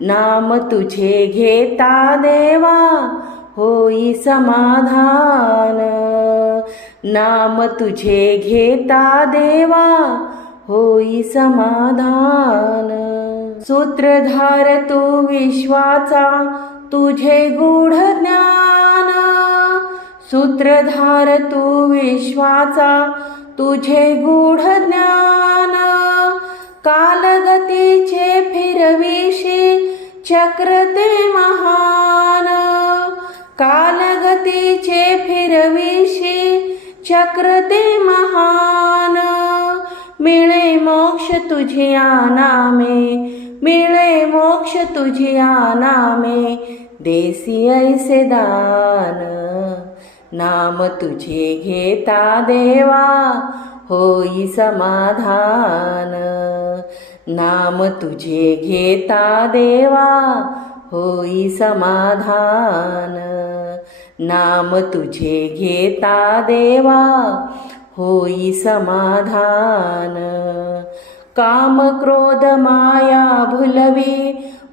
नाम तुझे घेता देवा होई समाधान. नाम तुझे घेता देवा होई समाधान. सूत्रधार तू विश्वाचा तुझे गूढ ज्ञान. सूत्रधार तू विश्वाचा तुझे गूढ ज्ञान. कालगतीचे फिरविशी चक्र ते महान. मिळे मोक्ष तुझिया नामे मिळे मोक्ष तुझिया नामे देसी ऐसे दान. नाम तुझे घेता देवा होई समाधान. नाम तुझे घेता देवा होई समाधान. नाम तुझे घेता देवा होई समाधान. काम क्रोध माया भुलवी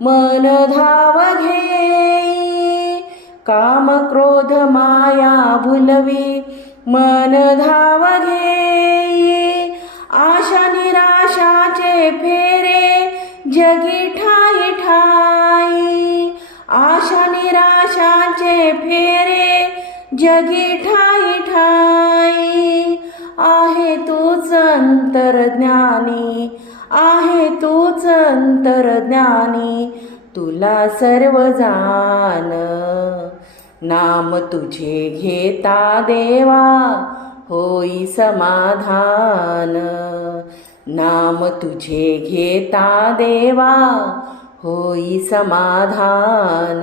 मन धाव घे काम क्रोध माया भुलवी मन धाव घे आशा निराशाचे फेरे जगी ठाई ठाई. आशा निराशाचे फेरे जगी ठाई ठाई आहे तूच अंतरज्ञानी आहे तूच अंतरज्ञानी तुला सर्व जाण नाम तुझे घेता देवा होई समाधान. नाम तुझे घेता देवा होई समाधान.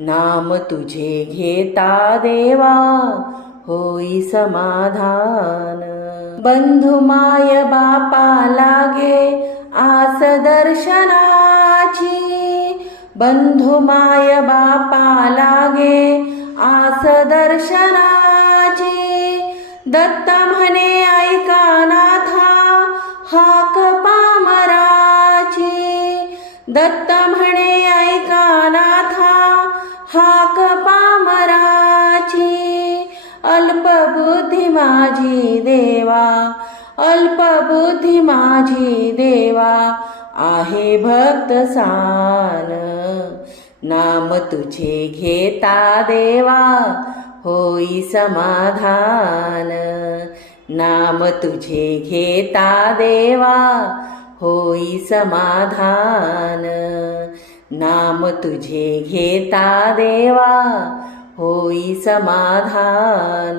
नाम तुझे घेता देवा होई समाधान. बंधु माय बापा लागे आस दर्शनाची. बंधु माय बापा लागे आस दर्शनाची. दत्त म्हणे ऐका नाथा हाक पामराची. दत्त म्हणे माझी देवा अल्पबुद्धी माझी देवा आहे भक्त सान. नाम तुझे घेता देवा होई समाधान. नाम तुझे घेता देवा होई समाधान. नाम तुझे घेता देवा होई समाधान.